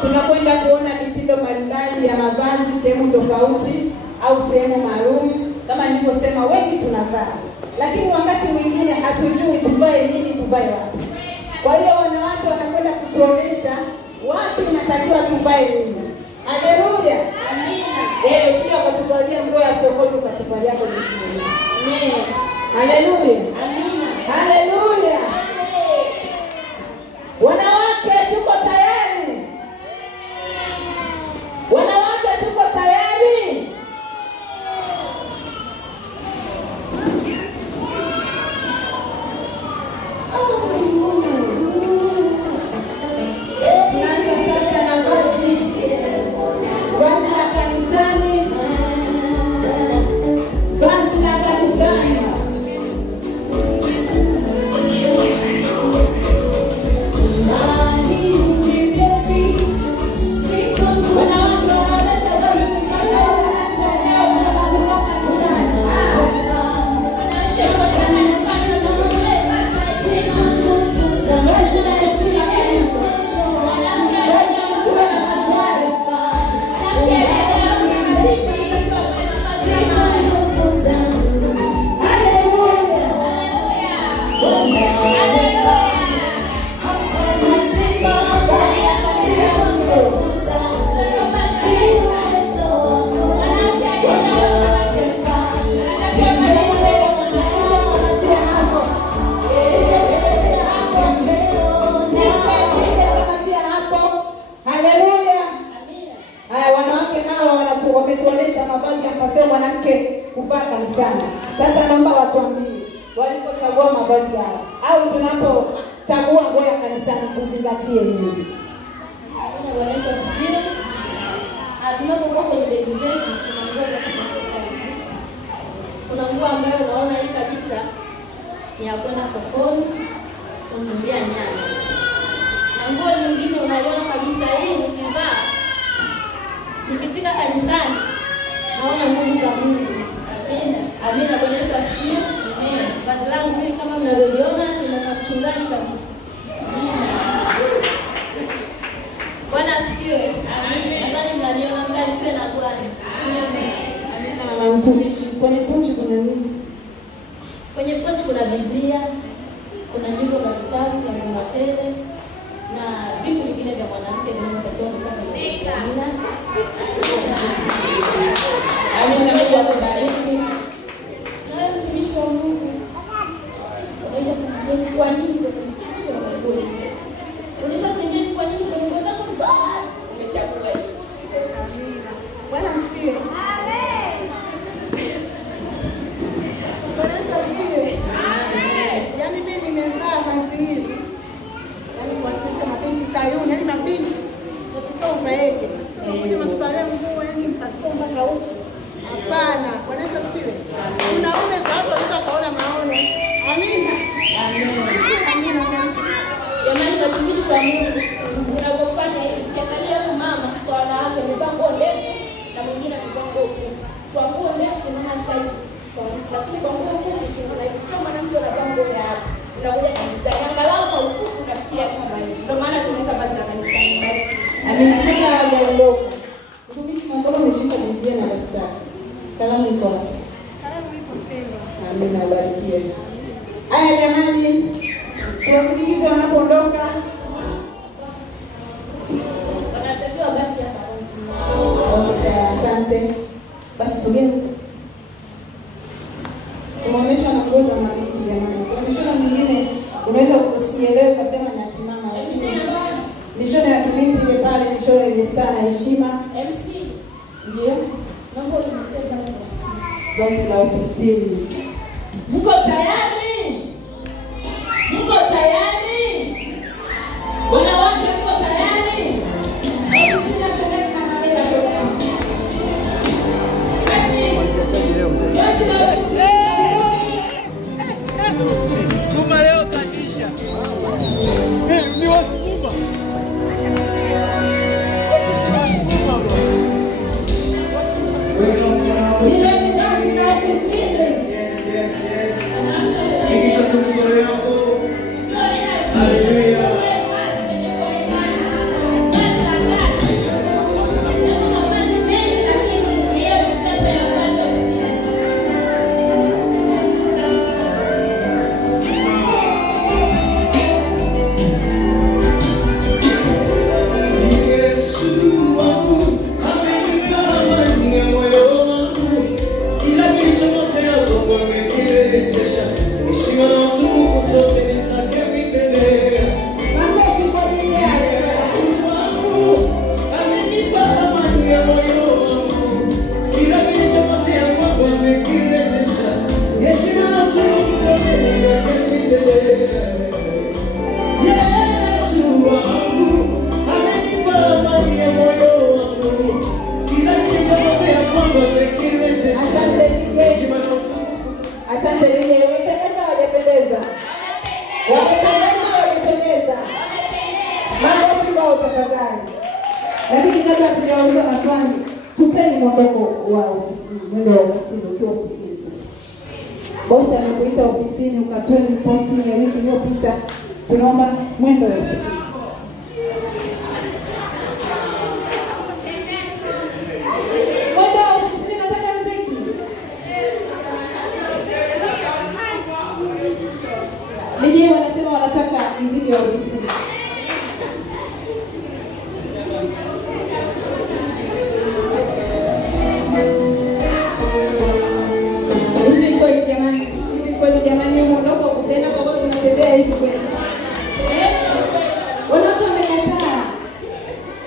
Tunakwenda kuona mitindo mbalimbali ya mavazi sehemu tofauti au sehemu maalum. Kama nilivyosema, wengi tunavaa, lakini wakati mwingine hatujui tuvae nini, tuvae wapi. Kwa hiyo wanawake wanakwenda kutuonesha wapi inatakiwa tuvae nini. Haleluya. Amina. Sio ukatuvalia nguo ya sokoni ukatuvalia kwenye shule. Amina. Haleluya. Amina. Haleluya. Wanawake tuko tayari? Wanawake tuko tayari? Wametuonesha mavazi ambayo mwanamke kuvaa kanisani. Sasa naomba watuambie walipochagua mavazi yao au tunapochagua nguo ya kanisani tuzingatie nini? Bwana Yesu asifiwe. Tunapokuwa kwenye begi zetu kuna nguo ambayo unaona hii kabisa ni ya kwenda sokoni kununulia nyanya. Na nguo nyingine unaiona kabisa hii ukivaa nikifika kanisani naona nguvu za Mungu. Amina. Amina. Bwana Yesu asifiwe. Amina. Vazi langu hili kama mnavyoona ni la mchungaji kabisa. Amina. Bwana asifiwe. Amina. Nadhani mnaliona mbalikiwe na Bwana. Amina. Amina. Mtumishi, kwenye pochi kuna nini? Kwenye pochi kuna Biblia, kuna nyimbo za kitabu na matele na vitu vingine vya mwanamke vinavyotakiwa kupata kwenye Biblia. Amina. Mungu akubariki. Na mtumishi wa Mungu. Unaweza kumwambia kwa nini unaweza kumwambia kwa nini unataka kusoma? Umechagua hiyo. Amina. Bwana asifiwe. Amen. Bwana asifiwe. Amen. Yaani mimi nimevaa vazi hili. Yaani kuhakikisha mabinti Sayuni, yaani mabinti watakiwa uvaeje. Sio kuja mtuvalie nguo yaani mpasomba ka huko. Hapana. Bwana asifiwe. Tunaume sababu wanaweza kaona maono. Amina. Amina. Amina. Jamani watumishi wa Mungu, tunapofanya hivi, ukiangalia huyu mama kwa wanawake amevaa nguo ndefu na mwingine amevaa nguo fupi. Kwa nguo ndefu tunaona saizi, lakini kwa nguo fupi tunaona hivi. Sio mwanamke anavaa nguo ya hapa. Unakuja kanisani, angalau kwa ufupi unafikia kama hivi. Ndio maana tunaweka vazi la kanisani. Amina. Kabla hawajaondoka, mtumishi mwambie umeshika Biblia na daftari. Kalamu iko wapi? Kalamu iko mpendwa. Amina. Ubarikiwe. Haya jamani, tuwasikilize wanapoondoka. Wanatakiwa baki hapa. Okay, asante. Basi sogea. Tumeonyesha na nguo za mabinti jamani. Kuna mishono mingine unaweza usielewe ukasema ni akimama, lakini mishono ya kibinti ile pale mishono yenye sana heshima. MC. Ndio. Mambo yanatokea basi. Basi la ofisini. Mko tayari? Mko tayari? Wanawake mko tayari? Ofisini tunaweka na kamera shoga. Basi la ofisini. Sukuma leo kanisha. Ni wasukuma. Ile basi la ofisini. Yes. Sikisha tumbo lako. Haleluya. kabla hatujauliza maswali, tupeni mwondoko wa ofisini, mwendo wa ofisini ukiwa ofisini sasa. Bosi anakuita ofisini ukatoe ripoti ya wiki iliyopita, tunaomba mwendo wa ofisini. Mwendo wa ofisini nataka muziki. Nije wanasema wanataka muziki wa ofisini. Kweli jamani, unaondoka kutenda kwa sababu tunatembea hivi kweli. Wanawake wamekataa.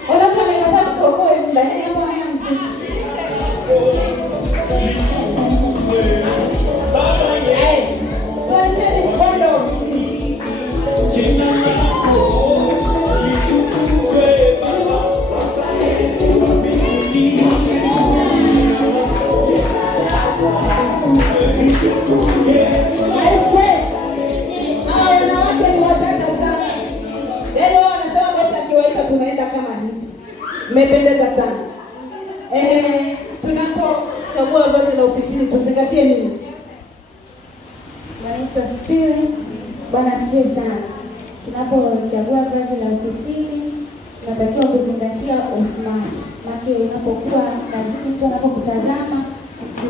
Wanawake wamekataa kuokoa muda. Yaani hapo haina mziki. Tuacheni kwenda ofisini. Jina lako litukuzwe Baba. Tunaenda kama hivi. Mmependeza sana. Tunapochagua vazi la ofisini tuzingatie nini? Bwana Yesu asifiwe. Bwana asifiwe sana. Tunapochagua vazi la ofisini tunatakiwa kuzingatia usmart. Maana unapokuwa kazini mtu anapokutazama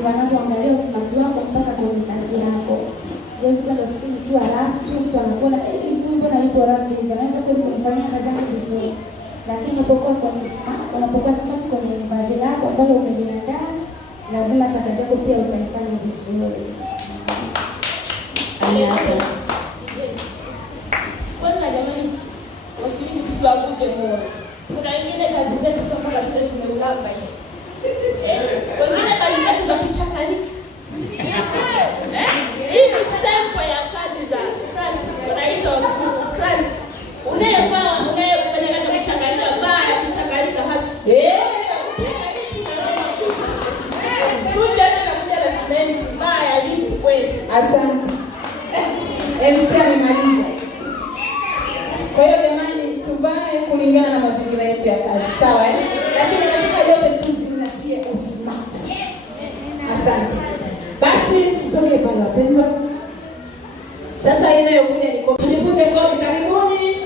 wanapoangalia usmart wako mpaka kwenye kazi yako. Huwezi kwenda ofisini ukiwa rafu tu, mtu anakuona mbona yupo rafu hivi, anaweza kufanyia kazi yako vizuri. Lakini unapokuwa smart kwenye vazi lako ambalo umeliandaa, lazima kazi yako pia utaifanya vizuri. Asante. Kwanza jamani, washiriki tusiwavuje moyo. Kuna wengine kazi zetu sio kama zile tumeulamba hivi. Wengine kazi zetu za kuchakalika. Hii ni sample ya kazi za class, wanaitwa class. Unayefanya kazi ya kuchakalika baya, kuchakalika hasa. Suja tena kuja na simenti baya lipo kweli. Asante. MC amemaliza. Kwa hiyo jamani, tuvae kulingana na mazingira yetu ya kazi, sawa eh? Lakini katika yote tuzingatie usmart. Asante. Basi tusoke pale wapendwa. Sasa inayokuja ni kujifunze kwa karibuni.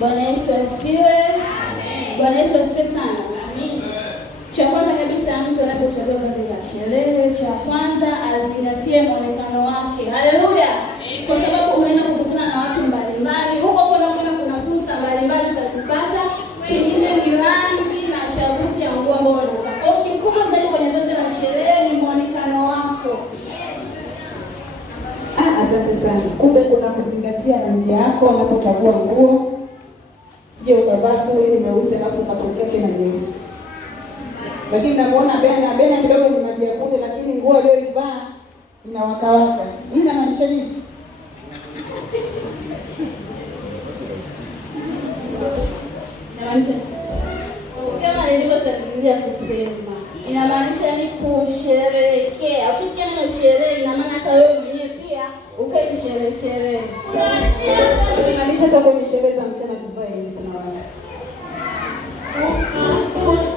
Bwana Yesu asifiwe. Bwana Yesu asifiwe sana. Amen. Cha kwanza kabisa mtu anapochagua vazi la sherehe, cha kwanza azingatie muonekano wake. Haleluya. Kwa sababu unaenda kukutana na watu mbalimbali. Huko kuna fursa mbalimbali utazipata. Pengine ni rangi na chaguzi ya nguo bora. Kwa kikubwa zaidi kwenye vazi la sherehe ni muonekano wako. Asante sana. Kumbe kuna kuzingatia rangi yako unapochagua nguo. Sije ukavaa tu ili meusi alafu ukatokea tena nyeusi. Lakini namuona bena kidogo ni maji ya kunde, lakini nguo aliyoivaa inawakawaka. Hii inamaanisha nini? Inamaanisha nilivyotangulia kusema. Inamaanisha ni kusherehekea. Ukisikia neno sherehe, ina maana hata wewe mwenyewe pia ukae sherehe. Inamaanisha kwa sherehe za mchana tuvae hivi tunaweza.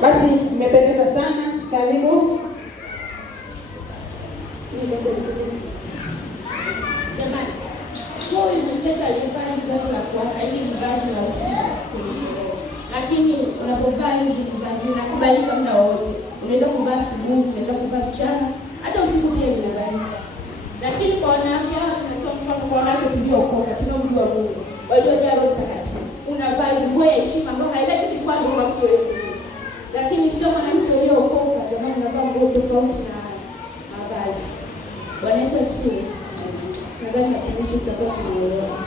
Basi mmependeza sana. Karibu. Jamani, kwa hiyo mtaka alivaa vazi la kuwaka ili vazi la usiku kwenye sherehe. Lakini unapovaa hivi vazi linakubalika muda wote. Unaweza kuvaa asubuhi, unaweza kuvaa mchana, hata usiku pia linakubalika. Lakini kwa wanawake hawa tunatoka kwa wanawake tuliookoka, tunaomjua Mungu, waliojaa Roho Mtakatifu. Unavaa nguo ya heshima ambayo haileti vikwazo kwa mtu yoyote. Lakini sio mwanamke aliyeokoka, ndio maana unavaa nguo tofauti na mavazi. Bwana Yesu asifiwe. Nadhani mafundisho tutakuwa tunaelewa.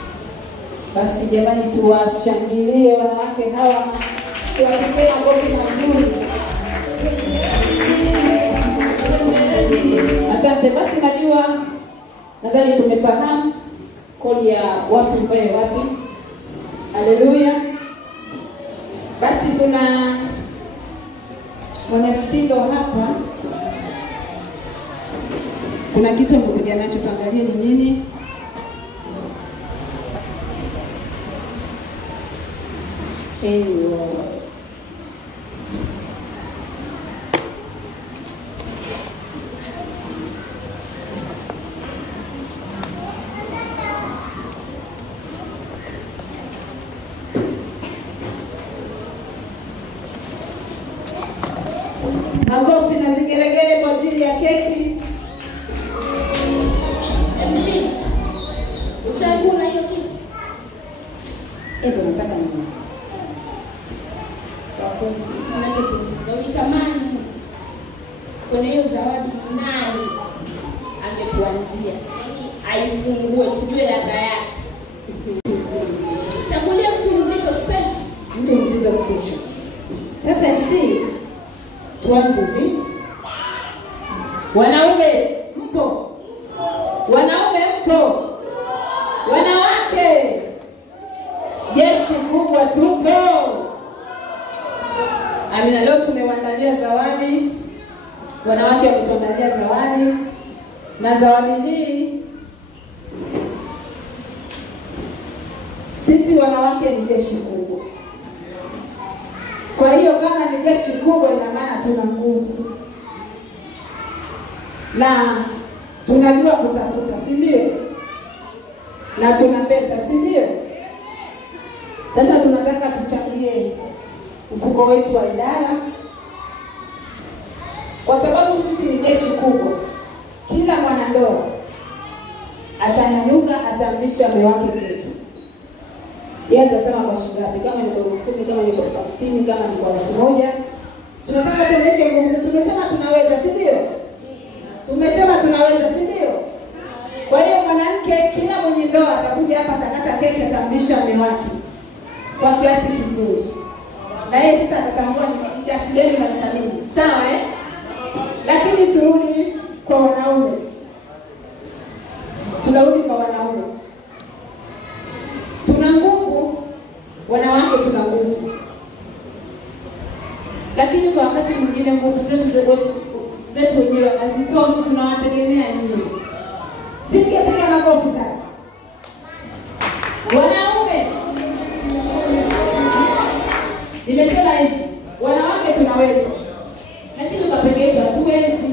Basi jamani, tuwashangilie wanawake hawa, tuwapigie makofi mazuri. Asante. Basi nadhani tumefahamu kodi ya wapi mbaye wapi. Haleluya. Basi kuna mwanamitindo hapa. Kuna kitu amekuja nacho, tuangalie ni nini. Makofi na vigelegele kwa ajili ya keki. MC, ushaiguna hiyo kitu? Nataka nini? Kwa kweli, tunachopenda. Ulitamani kwenye hiyo zawadi nani angetuanzia? Yaani aifungue tujue ladha yake. Chagulia mtu mzito special. Mtu mzito special. Sasa MC, tuanze hivi. Wanaume mpo? Wanaume mpo? Wanawake jeshi kubwa tupo? Amina. Leo tumewaandalia zawadi. Wanawake wametuandalia zawadi. Na zawadi hii sisi wanawake ni jeshi kubwa. Kwa hiyo kama ni jeshi kubwa, ina maana tuna nguvu. Na tunajua kutafuta, si ndio? Na tuna pesa, si ndio? Sasa tunataka tuchangie mfuko wetu wa idara. Kwa sababu sisi ni jeshi kubwa. Kila mwanandoa atanyanyuka, atamlisha mume wake keki. Yeye atasema kwa shilingi ngapi, kama ni kwa 10,000, kama ni kwa 50,000, kama ni kwa 1,000. Tunataka tuoneshe nguvu zetu. Tumesema tunaweza, si ndio? Tumesema tunaweza, si ndio? Kwa hiyo mwanamke, kila mwenye ndoa atakuja hapa, atakata keki, atamlisha mume wake kwa kiasi kizuri. Na yeye sasa atatambua ni kiasi gani anathamini. Sawa Lakini turudi kwa wanaume. Tunarudi kwa wanaume. Tuna nguvu, wanawake tuna nguvu. Lakini kwa wakati mwingine nguvu zetu wenyewe hazitoshi, tunawategemea nyinyi. Singepiga makofi sasa. Wanaume, nimesema hivi, wanawake tunaweza. Lakini kwa peke yetu hatuwezi.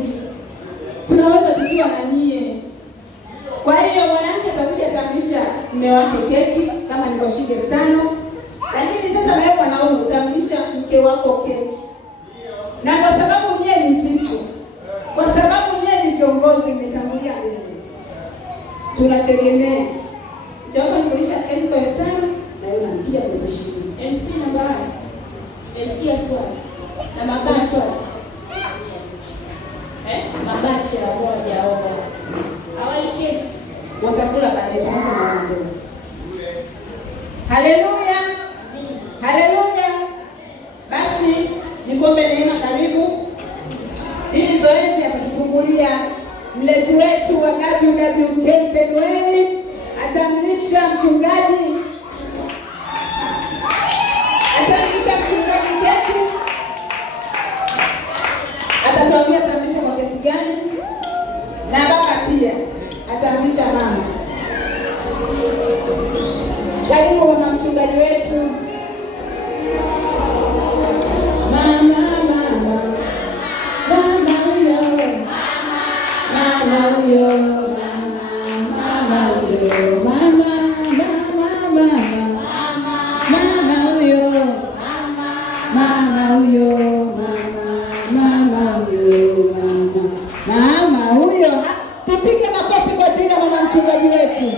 Tunaweza tukiwa na nyie. Kwa hiyo mwanamke atakuja atamlisha mume wake keki kama ni kwa shilingi 5,000. Lakini sasa wewe mwanaume utamlisha mke wako keki. Na kwa sababu nyie ni vichwa, kwa sababu nyie ni viongozi, mmetangulia mbele, tunategemea Joko kulisha keki kwa 5,000 na wewe unampiga kwa 20,000. MC namba 1. Nimesikia swali. Na mabaya swali. Mabachi ya moja au awali keki watakula baadaye kama wanandoa. Haleluya. Haleluya. Basi nikombe Neema, karibu. Hili zoezi ya kutufungulia mlezi wetu wa WWK Penueli atamlisha mchungaji. Atamlisha mchungaji keki. huyo, mama huyo, mama huyo. Tupige makofi kwa jina mama mchungaji wetu.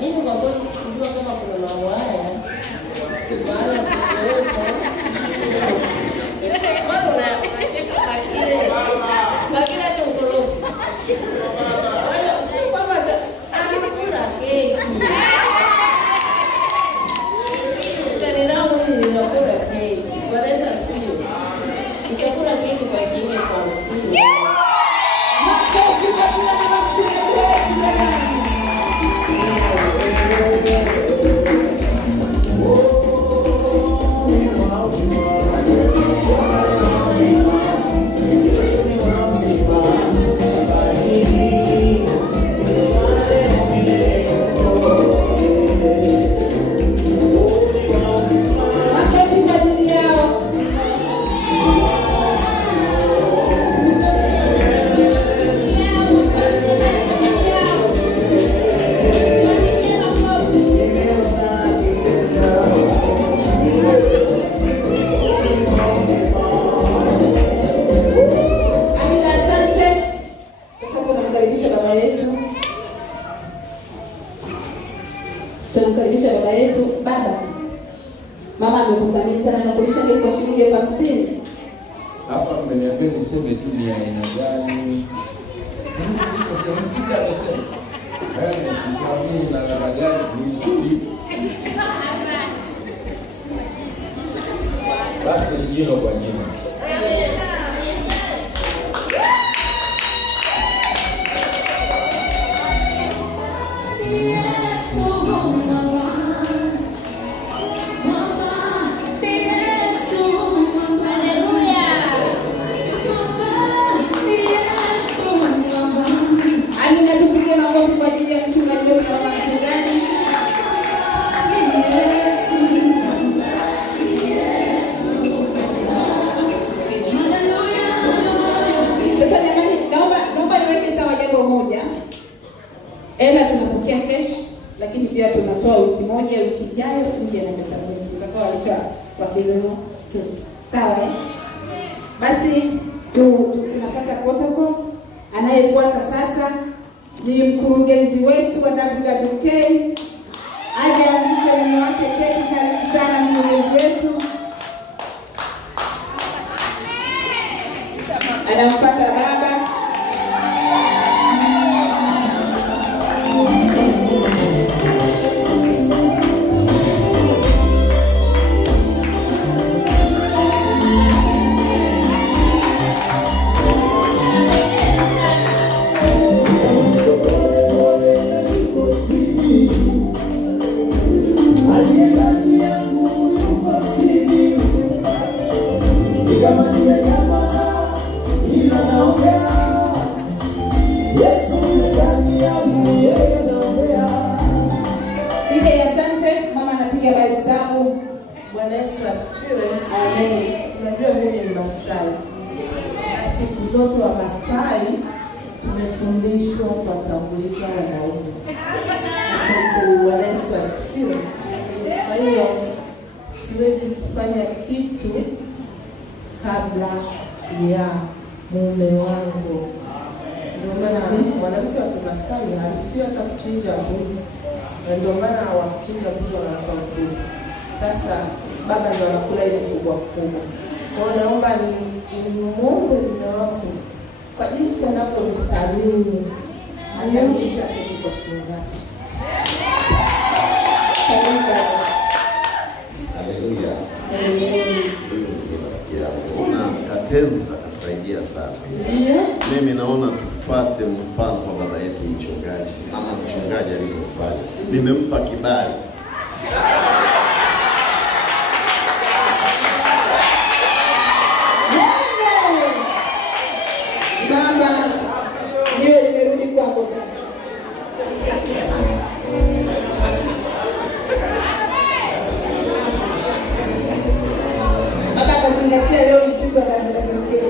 Mimi kwa kweli sikujua kama kuna mambo haya. Maana sikuwepo. Watu wanacheka Makile cha ukorofi. Wala si kwamba anakula keki. Tani nao ni ninakula keki. Wanaweza sio. Nitakula keki kwa shilingi 50. Makofi kwa jina la mchungaji wetu jamani. Tunamkaribisha baba yetu. Baba, mama amekutania sana na kulisha ngeki kwa shilingi 50. Hapa mmeniambia niseme tu ni aina gani? Sisi amesema. Ni na ladha gani nzuri. Basi jino kwa jino. Ela tunapokea cash, lakini pia tunatoa wiki moja, wiki ijayo kuja na pesa zetu. Tutakuwa walisha wakizo keki. Sawa eh? Basi tunapata protocol. Anayefuata sasa ni mkurugenzi wetu wa WWK. Aje alisha mume wake keki. Karibu sana mkurugenzi wetu. Anamfuata baba. Bwana Yesu asifiwe. Amen. Unajua mimi ni Masai. Na siku zote wa Masai tumefundishwa kuwatambulisha wanaume. Asante. Bwana Yesu asifiwe. Kwa hiyo siwezi kufanya kitu kabla ya mume wangu. Ndio maana mwanamke wa Kimasai haruhusiwi hata kuchinja mbuzi. Ndio maana wakichinja mbuzi wanakuwa mkubwa. Sasa baba ndio anakula ile kubwa kubwa. Kwa hiyo naomba nimuombe mume wangu kwa jinsi anavyothamini atamlisha keki kwa shilingi ngapi. mimi naona tufuate mfano kwa baba yetu mchungaji, ama mchungaji alivyofanya. Nimempa kibali. Baba, niwe nimerudi kwako sasa. Baba, kazingatia leo ni siku ya baraka zake.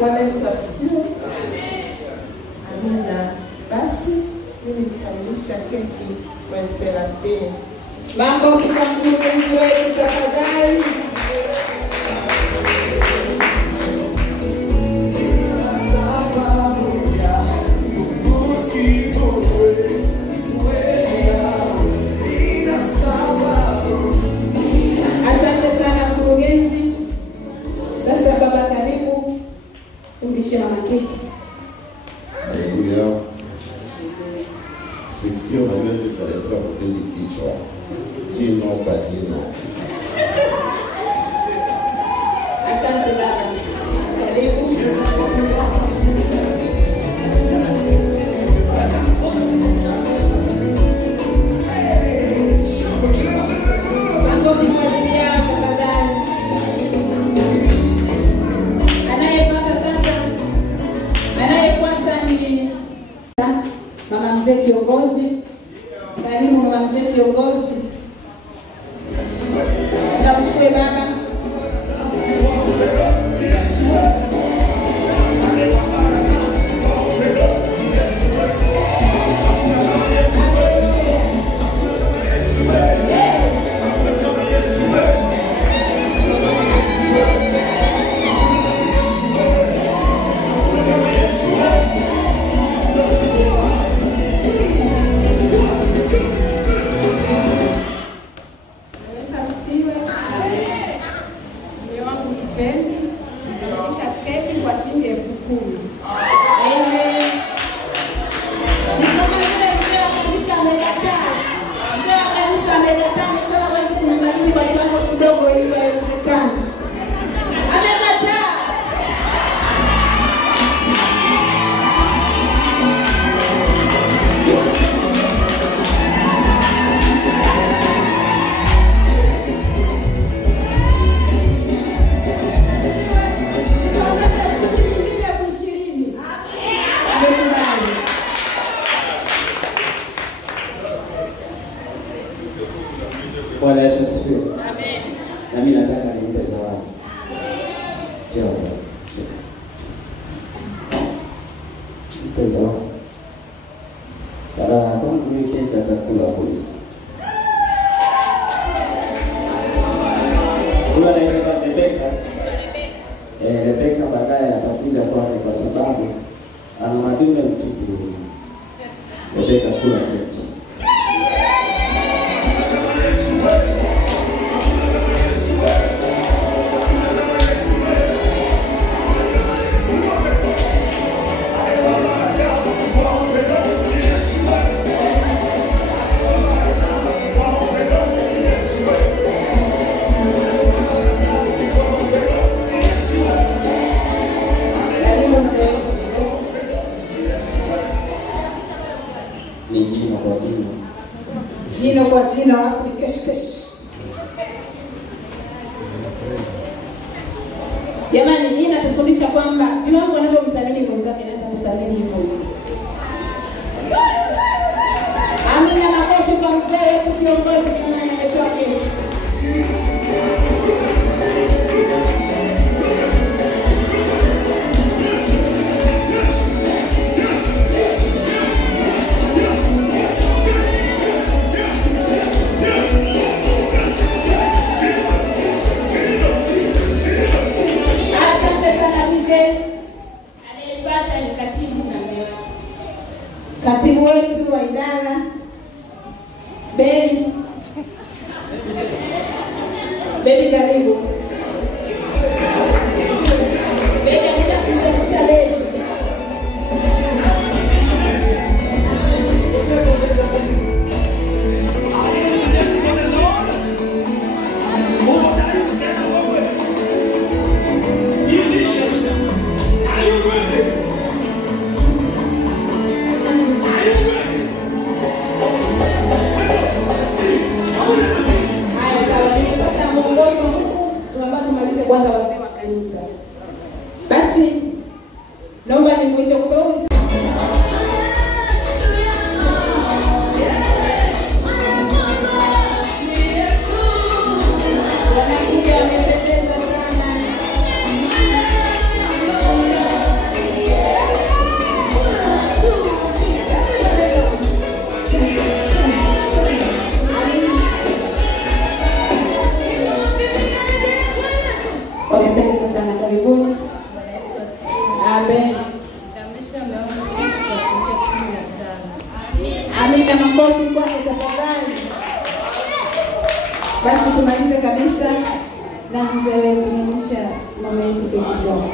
Bwana Yesu asifiwe. Amina. Basi mimi nikamilisha keki kwa 30. Makofi kwa mkurugenzi wetu tafadhali. Asante sana mkurugenzi. Sasa baba, karibu umlishe mama keki. Haleluya. Sikio haliwezi kuelezea kutindi kichwa. Jino kwa jino. Asante baba. Karibu. Makofi kwa ajili yao tafadhali. Anayefuata ni mama mzee kiongozi. Karibu mama mzee kiongozi. Tutamchukue baba. Bwana Yesu asifiwe. Amen. Na mimi nataka nimpe zawadi. Njoo. Mpe zawadi. Baada ya kwanza mimi keki atakula kule. Huyo anaitwa Rebeka. Rebeka baadaye atakuja kwake kwa sababu ana madume mtupu. Rebeka kula keki. Jino kwa jino, alafu ni kesh. Jamani, hii inatufundisha kwamba viwango wanavyomthamini mwenzake na kumthamini hivyo. Amina. Makofi kwa mzee wetu kiongozi kama ametoa kesh. Anayepata ni katibu na mume wake. Katibu wetu wa idara Beli. Beli karibu. Beli anakuja Beli. Amina, makofi kwake tafadhali. Basi tumalize kabisa na mzee wetu mwisha mama yetu kidogo.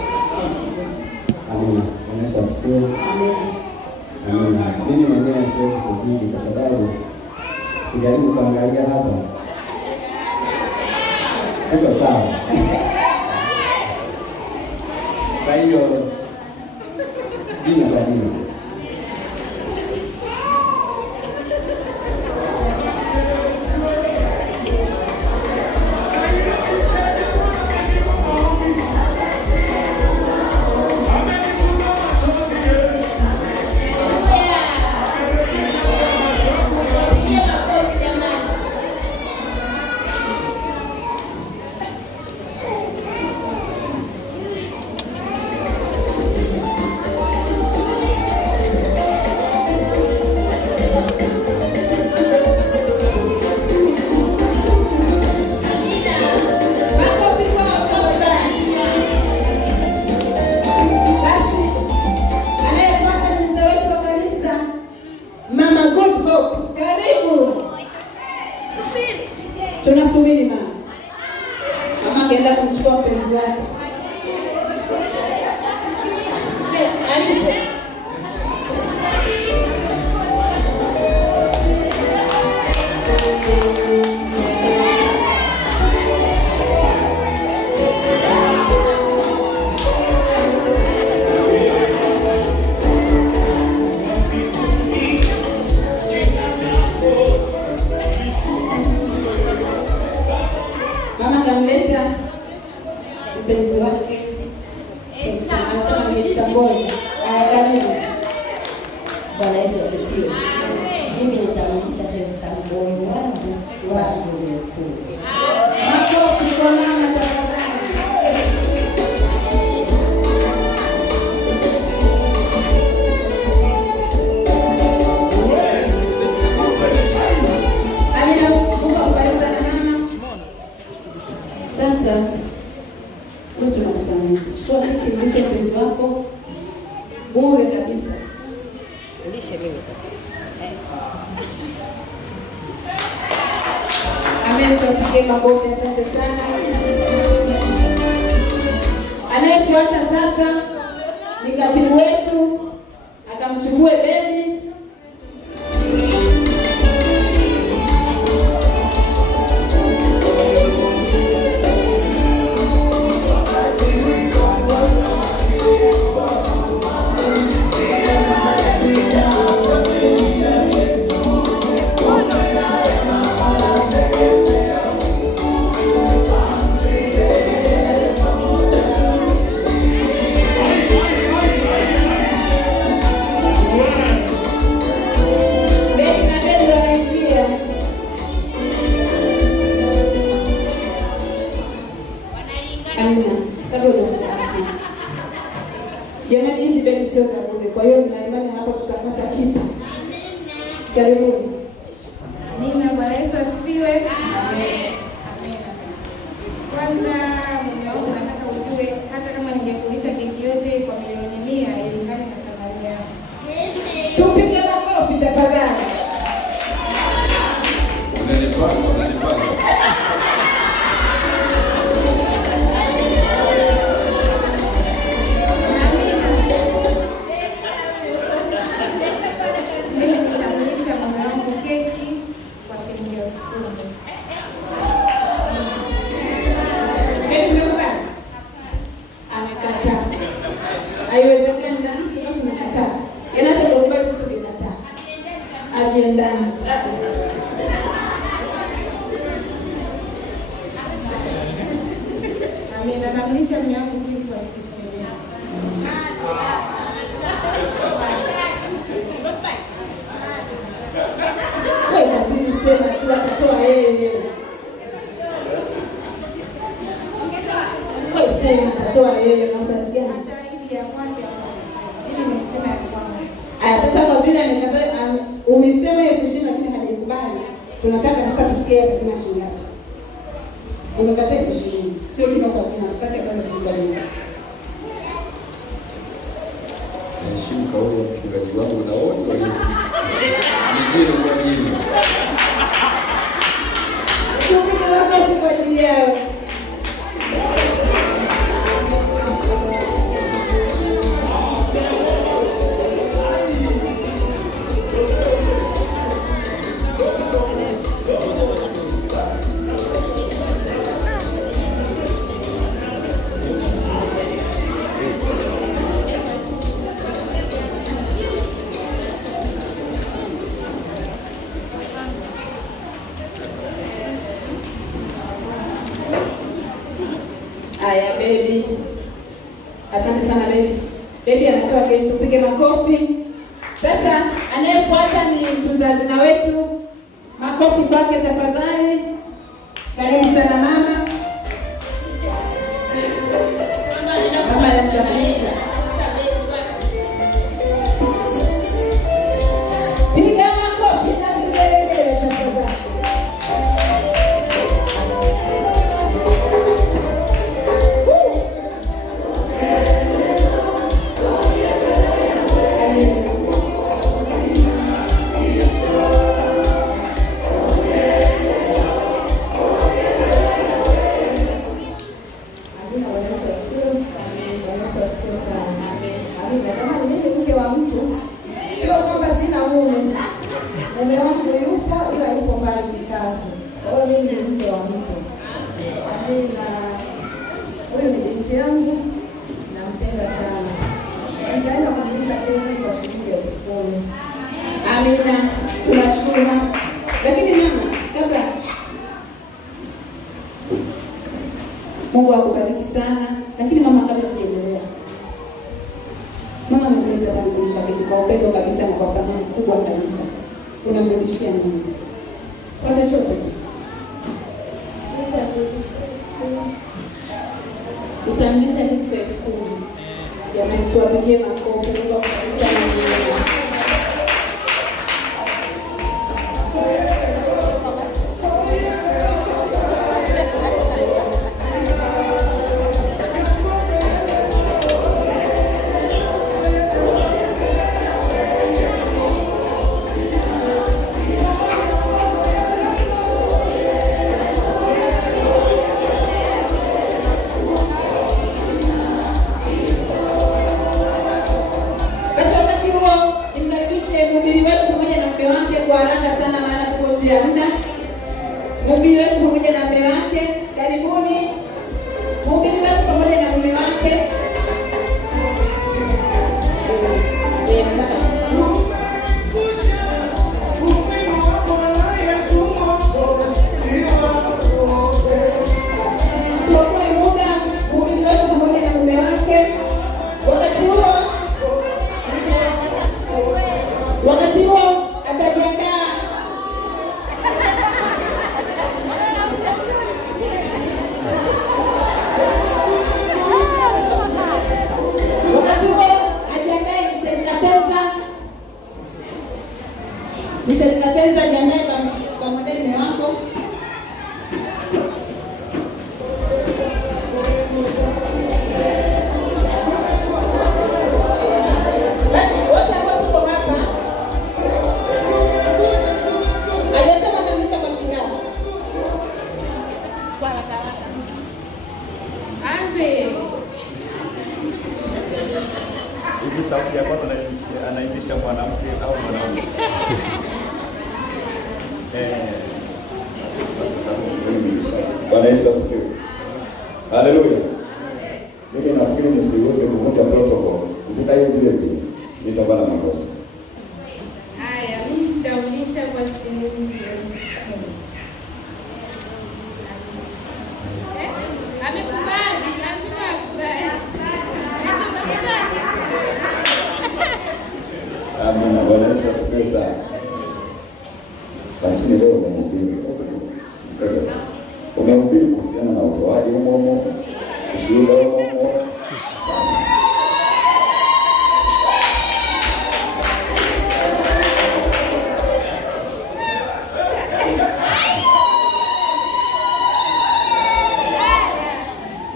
Amina. Yesu asifiwe. Amina. Amina. Mimi mwenyewe siwezi kuzidi kwa sababu kujaribu kuangalia hapa tuko sawa. Kwa hiyo jina kwa jina. Tunasubiri mama. Mama akaenda kumchukua mpenzi wake. Alipo. Mama kamleta mpenzi wake Bwana Yesu asifiwe. Mimi nitamlisha Samboi wangu wa shule kuu. Makofi kwa mama tafadhali. Amina, Mungu akubariki sana mama. Sasa wewe tunakusamehe. Chukua hiki mlishe mpenzi wako bure kabisa. Lishe mimi sasa. Amen, tupige makofi, asante sana. Anayefuata sasa ni katibu wetu, akamchukue bebi. Jamani, hizi bebi sio za bure, kwa hiyo nina imani hapo tutapata kitu. Karibuni. Amina. Bwana Yesu asifiwe. Amen. Amina. Kwanza mume wangu, nataka ujue hata kama ningekulisha keki yote kwa milioni 100 ilingane na thamani yako. Tupige makofi tafadhali. Unanipata. Mimi nitamlisha mume wangu keki kwa shilingi 10,000. Amekataa. Haiwezekani, na sisi tumekataa. Yana hata tukubali sisi tukikataa. Aviendani. Amina. Namlisha mume wangu keki kwa 20,000. Wewe katibu sema tu atatoa yeye. Wewe sema atatoa yeye, na usasikia. Hata hivi ya kwake hapo. Mimi nimesema ya kwangu. Aya, sasa kwa vile amekataa, umesema hiyo 20,000 lakini hajaikubali. Tunataka sasa tusikie akasema shilingi ngapi. Umekataa 20,000. Sio kima kwa kina, tunataka bado tukubaliane. Naheshimu kauli ya mchungaji wangu na wote waliopita. jino kwa jino. Tupige makofi kwa ajili yao. Haya baby. Asante sana baby. Baby anatoa kesho, tupige makofi. Sasa anayefuata ni mtunza hazina wetu. Makofi kwake tafadhali. Karibu sana mama. Mama anamtambulisha. Piga makofi na vigelegele tafadhali. Mume wangu yupo ila yupo mbali kikazi. Kwa hiyo mimi ni mke wa mtu. Na huyu ni binti yangu, nampenda sana. Nitaenda kumlisha keki kwa shilingi 10,000. Amina. Tunashukuru mama. Lakini mama, kabla Mungu akubariki sana. Lakini mama, kabla tuendelea. Mama ameweza kumlisha keki kwa upendo kabisa na kwa thamani kubwa kabisa. Unamrudishia nini? Kwa chochote tu. Utamlisha kitu kwa 10,000. Jamani, tuwapigie makofi Mungu akubariki sana. Mhubiri wetu pamoja na mume wake kwa haraka sana, maana tukotia muda. Mhubiri wetu pamoja na mume wake, karibuni. Mhubiri wetu pamoja na mume wake. Tuokoe muda, mhubiri wetu pamoja na mume wake. Wakati huo atajiandaa. Wakati huo ajiandae Mrs. Katenza, jiandae kwa mume wako. Basi wote ambao tuko hapa hajasema namlisha kwa shindano. Kwa haraka. Anze. Hivi sauti ya kwanza anaimbisha mwanamke au mwanaume? Bwana Yesu asifiwe. Haleluya. Mimi nafikiri msiweze kuvunja protocol. Msikae vile vile. Nitakuwa na makosa. Haya, mimi nitaonyesha kwa shilingi 10,000. Amekubali, lazima akubali. Amina. Bwana Yesu asifiwe sana. Lakini leo umehubiri kuhusiana na utoaji humo, ushuhuda humo.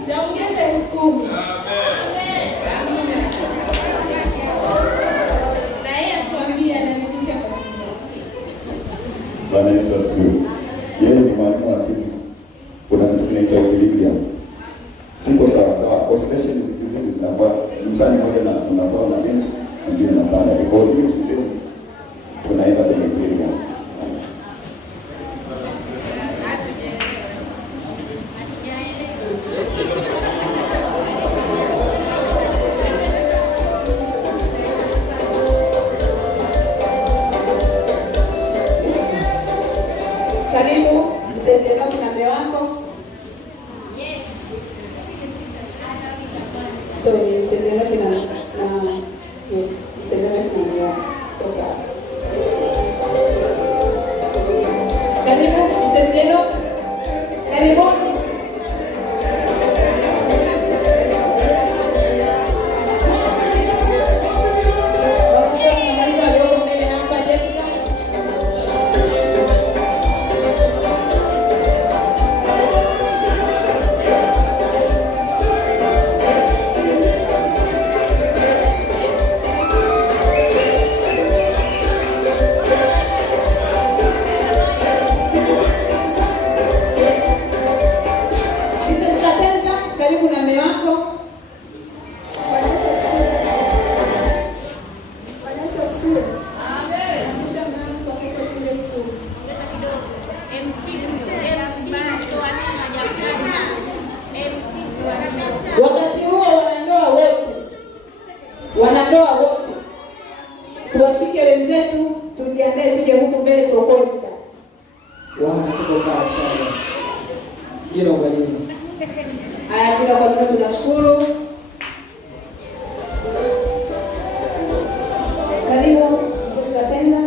Naongeza 10,000. Na yeye atuambie anarudisha kwa shilingi. Bwana Yesu asifiwe. Yeye ni mwalimu wa physics. Kuna kitu kinaitwa equilibrium. Tuko sawa sawa. Oscillation zikizidi zinakuwa msani moja na unakuwa na bench, mwingine unapanda. Kwa hiyo hiyo student tunaenda kwenye equilibrium. Karibu mzee Enoki na mume wako. Yes. So ni mzee Enoki na yes, mzee Enoki na mume wako. Sawa. Karibu mzee Enoki. Karibu. Karibu na mume wako. Wakati huo wanandoa wote tuwashike wenzetu, tujiandae tuje huku mbele tuokoe muda. Tuko kaa chana. Jina mwalimu. Haya, jina kwa jina tunashukuru. Karibu mzee Katenza.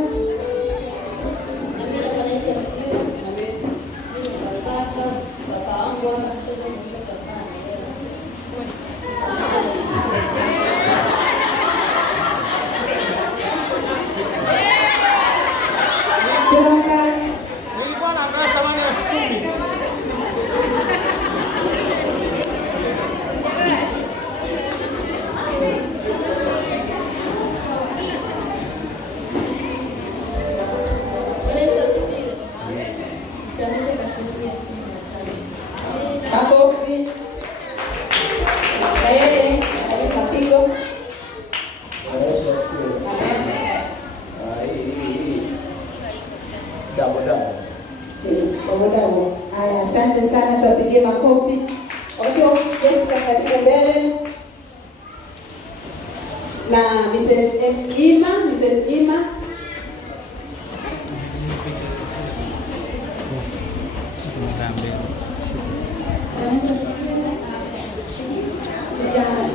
Nilikuwa na pesa mani ya 10. Makofi. Mapigo. Yesu asifiwe. Dabo. Haya, asante sana, tuwapigie makofi. Wakati wa Jessica karibu mbele. Na Mrs. Ima.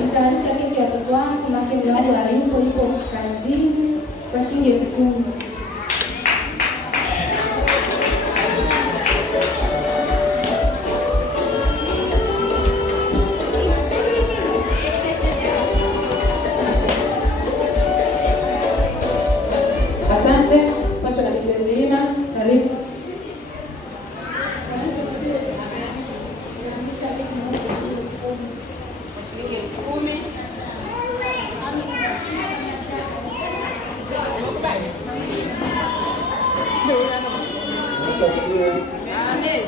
Nitaalisha keki ya watoto wangu na keki yangu yupo kazini kwa shilingi 10,000. Asante. Pacho na Mrs. Ima, karibu. Amen.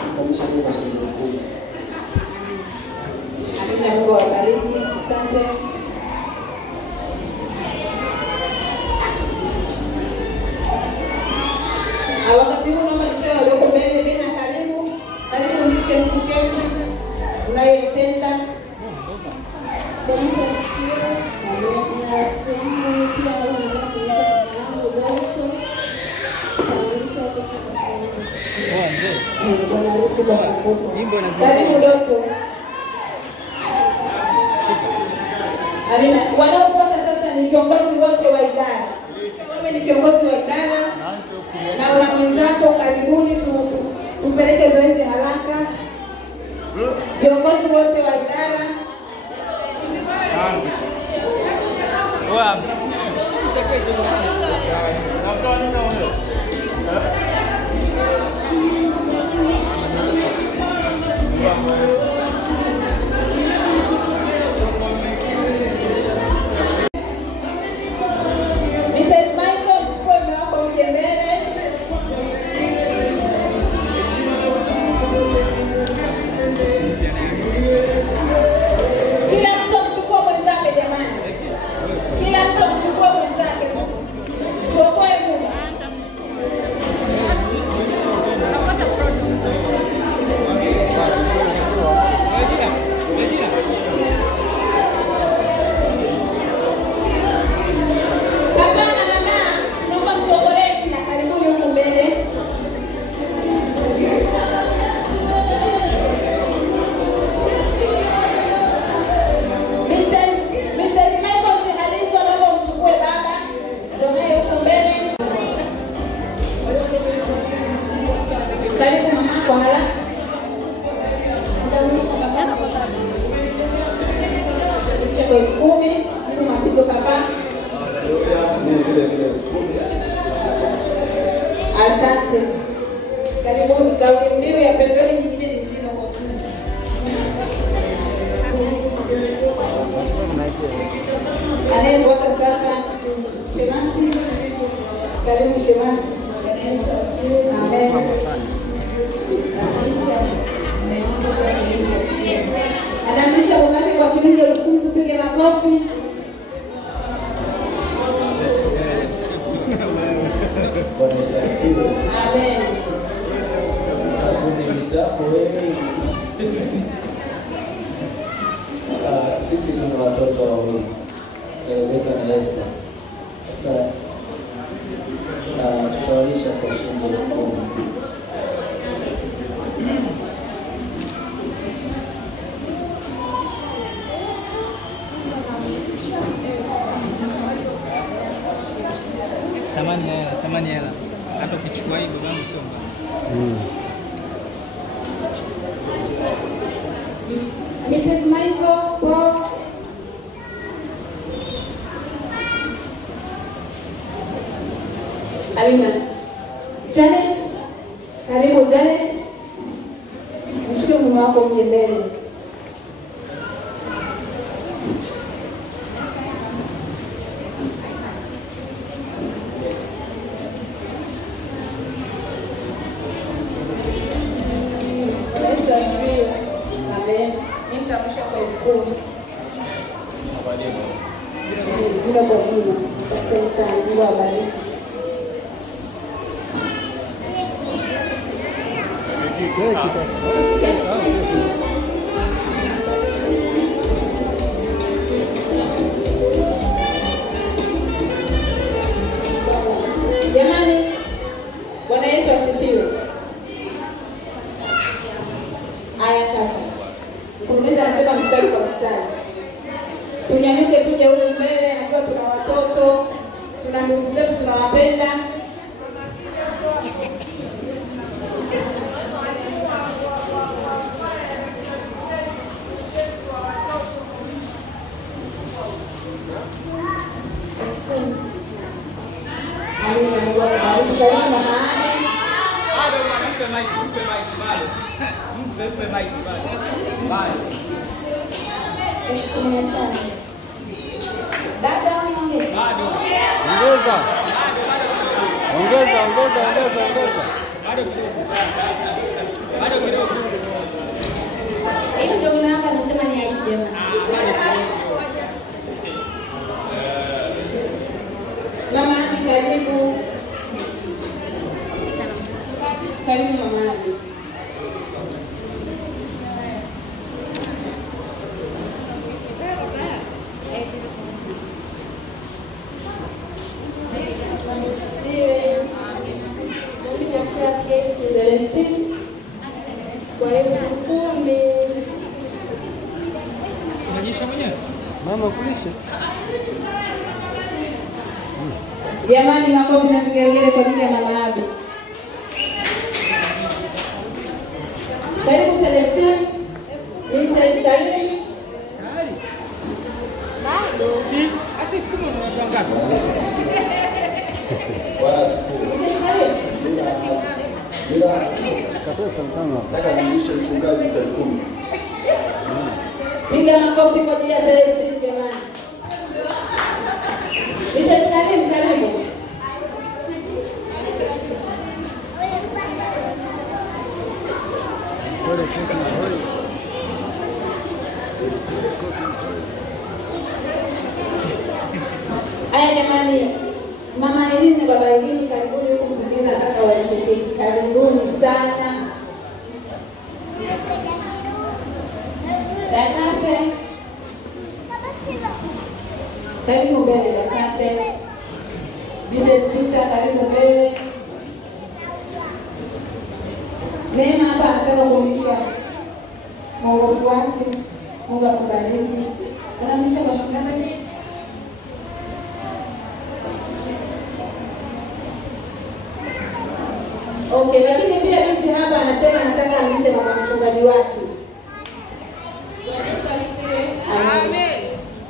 Amina, Mungu awabariki. Asante. Wakati huu naomba nitoe walioko mbele tena, karibu mlishe mtu keki unayempenda. Karibu Doto. Amina. Wanaofuata sasa ni viongozi wote wa idara. Wewe ni kiongozi wa idara na una mwenzako, karibuni tumpeleke zoezi haraka. Viongozi wote wa idara. Mrs. Michael, chukua mume wako uje mbele. Karibu mama kwa haraka. Mtambulisha baba. Shiko 10, ndio mapito baba. Asante. Karibuni, kauli mbiu ya pembeni nyingine ni chini kwa chini. Anayefuata sasa Shemasi. Karibu Shemasi. Amen. Anamlisha umake kwa shilingi 10,000, tupige makofi. Amen. Sisi tuna watoto wawili, Rebeka na Esther. Sasa tutawalisha kwa shilingi 10,000. Samani hela. Hata ukichukua hivyo bado sio mbaya. Mrs. Michael Paul. Amina. Janet. Karibu Janet. Mshike mume wako mje mbele. Jina kwa jina. Asante sana. Mungu awabariki. Jamani, Bwana Yesu asifiwe. Aya sasa. Mkurugenzi anasema mstari kwa mstari. Tunyanyuke tuje huko mbele, najua tuna watoto, tuna ndugu zetu tunawapenda. Amina, Mungu akubariki. Karibu mama Ani. Bado mpe mic bado. Mpe mic bado. Bado. Ongeza. Bado kidogo. Hiyo ndio mnaanza nasema ni aibu jamani. Mama Ani karibu. Karibu mama Ani. Celestine kwa hiyo 10. Unajisha mwenyewe? Mama kulisha. Jamani, makofi na vigelegele kwa ajili ya mama Abi. Karibu Celestine. Mrs. Karibu. Bado. Asifumo na watu wangapi? Nataka nilishe mchungaji kwa 10. Piga makofi kwa ajili ya Celestine jamani. Mrs. Karibu. Aya jamani, mama Elini na baba Elini karibuni huku mkurugenzi nataka washiriki. Karibuni sana. Dakate. Karibu mbele Dakate. Mrs. Peter karibu mbele. Neema hapa anataka kuonyesha mwongozo wake. Mungu akubariki. Anamlisha kwa shukrani. Okay, lakini pia binti hapa amlishe mama mchungaji wake. Bwana Yesu asifiwe. Amen.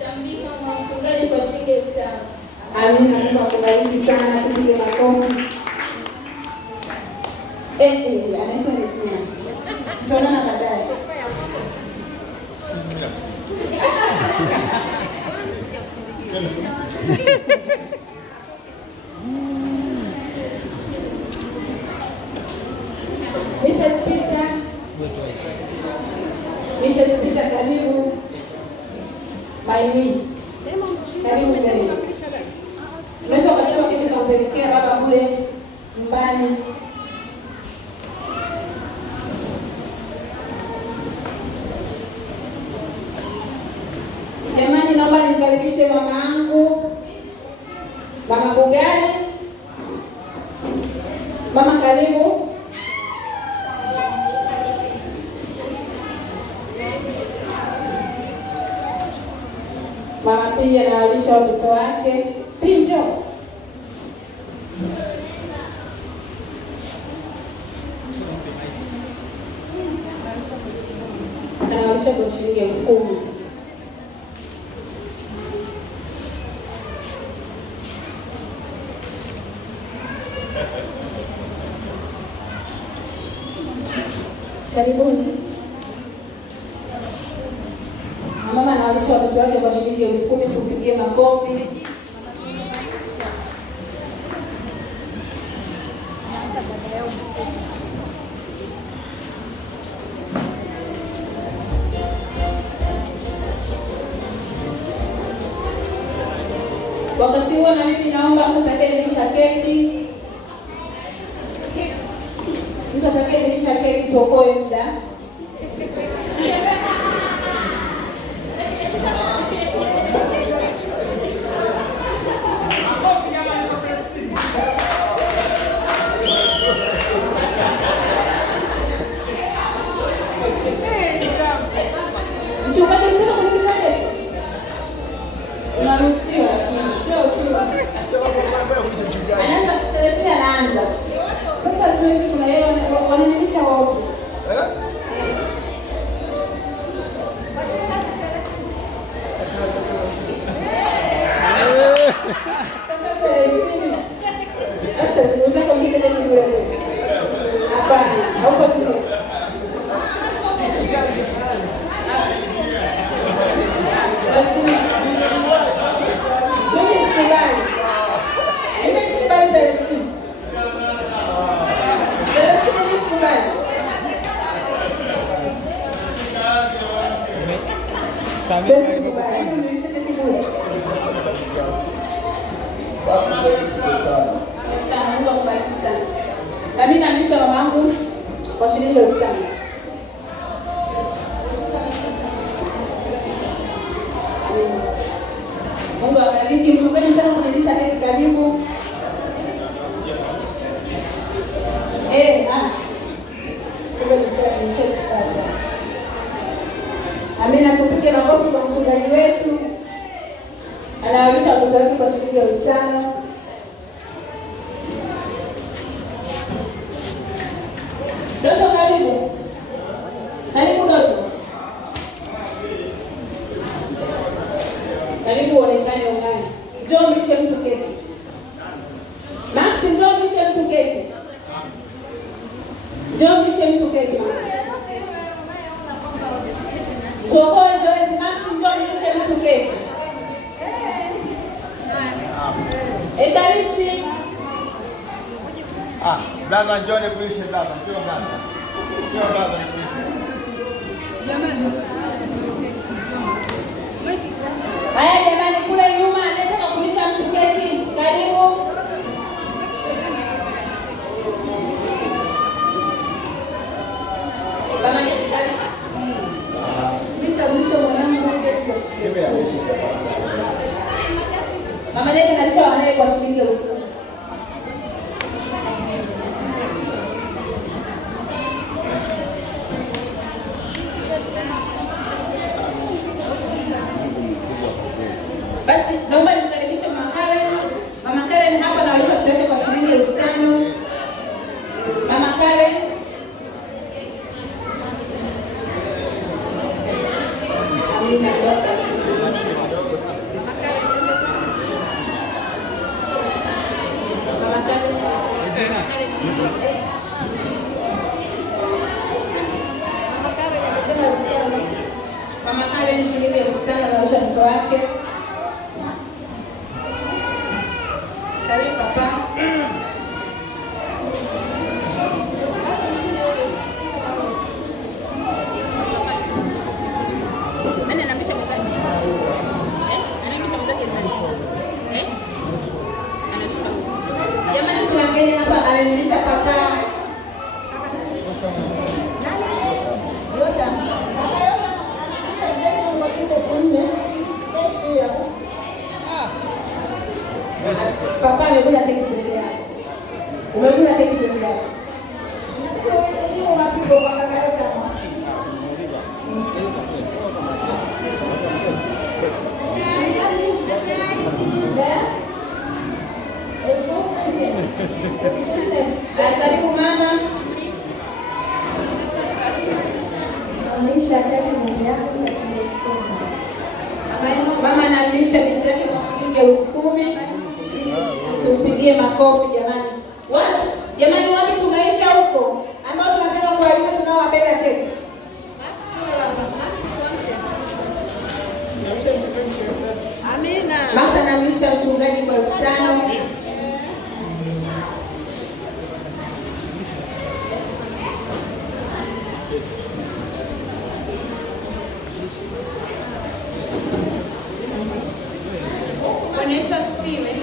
Tamlisha mama mchungaji kwa shilingi 5,000. Amina. Mungu akubariki sana, tupige makofi. Anaitwa Regina. Tutaonana baadaye. Mrs. Peter, karibu. Maimi. Karibu sana. Unaweza ukachukua kitu kumpelekea baba kule nyumbani. Jamani, naomba nimkaribishe mama yangu, Mama Bugari. Mama, karibu. Mama pia anawalisha watoto wake. Pinjo. Anawalisha kwa shilingi 10,000. Karibuni. Mama anawalisha watoto wake kwa shilingi 10,000, tupigie makofi. Wakati huo na mimi naomba mtu atakayelisha keki. Mtu atakayelisha keki tuokoe muda. Mchungaji mtaka kulisha keki? Unaruhusiwa. Anaanza kutetea, anaanza. Sasa siwezi, kuna yeye wananilisha wote. Sasa unataka kulisha keki bure? Hapana, hauko sio. Na mimi naamisha mamangu kwa shilingi 5,000. Mungu awabariki. Mchungaji mtaka kunilisha keki, karibu. Amina, tupige makofi kwa mchungaji wetu. Anawalisha watoto wake kwa shilingi 5,000. Doto, karibu. Karibu Doto. Karibu uonekane ungani. Njoo mlishe mtu keki. Max, njoo mlishe mtu keki. Njoo mlishe mtu keki, Max. Tuokoe zoezi. Max, njoo mlishe mtu keki. Ekaristi. Brother, njoo nikulishe brother. Njoo brother. Njoo brother nikulishe. Jamani. Haya jamani, kule nyuma anataka kulisha mtu keki. Karibu. Mama ni karibu. Mimi nitakulisha mwanangu keki. Mama yake analisha wanae kwa shilingi 10,000. Basi naomba nimkaribishe Mama Karen. Mama Karen hapa analisha kutoka kwa shilingi 5,000. Mama Karen. Mama Karen shilingi 5,000 anaosha mtoto wake. Karibu papa. Nani anamlisha mzazi? Anamlisha mzazi nani? Analisha. Jamani tuangeni hapa anamlisha papa. Yote. Papa amekula keki peke yake. Umekula keki peke yake. Ndio unapiga kwa kaka yote hapa. Karibu mama. Namlisha keki mmoja yako. Mama anamlisha binti yake kwa shilingi 10,000. Tupigie makofi jamani. Watu, jamani watu tumeisha huko ambao tunataka kualisha tunaowapenda keki. Amina. Max anamlisha mchungaji kwa 5,000. Yesu asifiwe.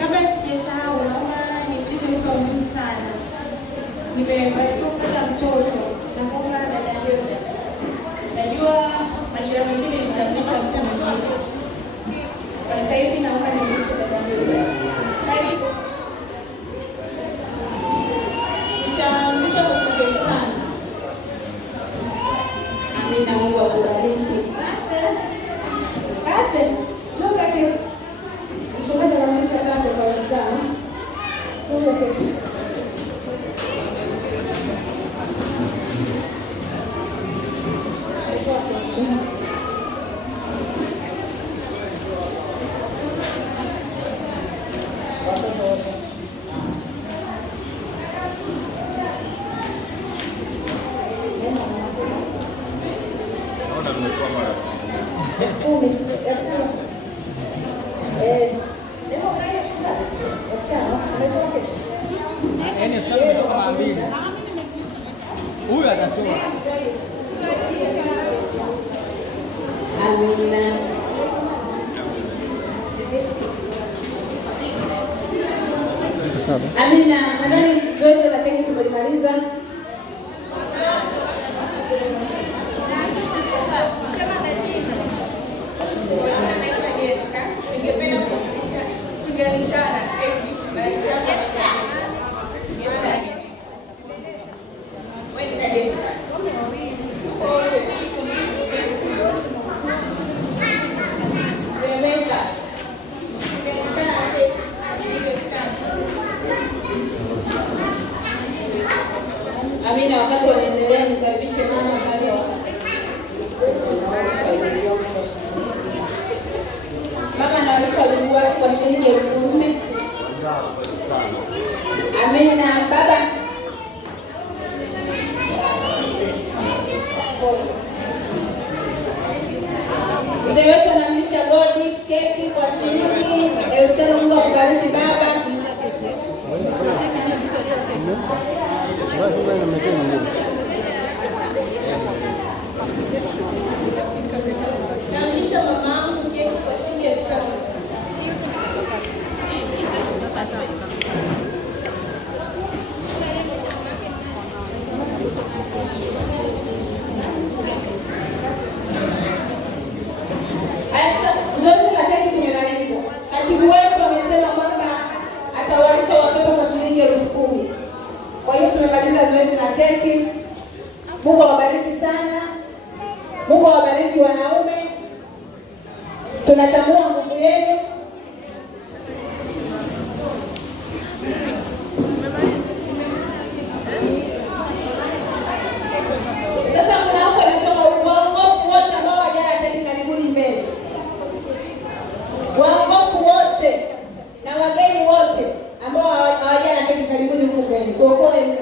Kabla sijasahau, naomba nipishe kwa muhimu sana. Nimebarikiwa kupata mtoto na kuomba dada yangu. Najua majira mengine nitamlisha msichana mwingine. Kwa sasa hivi naomba nimlishe dada yangu. Karibu. Nitamlisha kwa shilingi 5,000. Amina, Mungu akubariki. Asante. Tunga keki. Mchungaji anamlisha kando kwa 5,000. Tunga keki. Huyu atatoa. Amina. Amina, nadhani zoezi la keki tumelimaliza. Amina, wakati wanaendelea nikaribishe mama wakati wa mama anawalisha ulimwengu wake kwa shilingi 10,000. Amina, baba. Mzee wetu anamlisha Godi keki kwa shilingi 5,000. Mungu akubariki baba. Namlisha mamangu keki kwa shilingi 5,000. Zoezi la keki tumemaliza. Katibu wetu amesema kwamba atawalisha watoto kwa shilingi 10,000. Kwa hiyo tumemaliza zoezi la keki. Mungu awabariki sana. Mungu awabariki wanaume. Tunatambua nguvu yenu. Sasa mnaomba kutoka uongofu wote ambao wajana keki karibuni mbele. Waongofu wote na wageni wote ambao hawajana keki karibuni huko mbele. Jamani, tuokoe